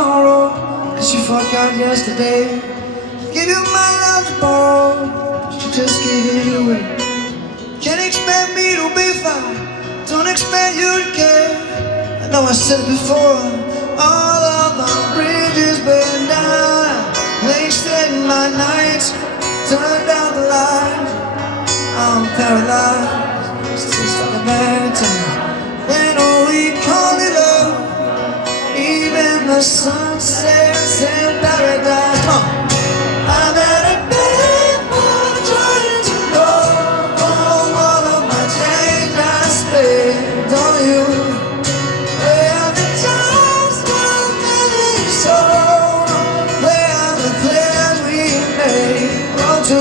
tomorrow, cause you forgot yesterday. Give you my love to borrow, but you just gave it away. Can't expect me to be fine, don't expect you to care. I know I said it before, all of my bridges burned down. Wasted my nights, turned out the lights. I'm paralyzed, still stuck in that time. When we call it love, even the sun sets in paradise. I'm at a payphone trying to go home. All of my change I spent on you. Where are the times when you so? Where are the plans we made? Oh, to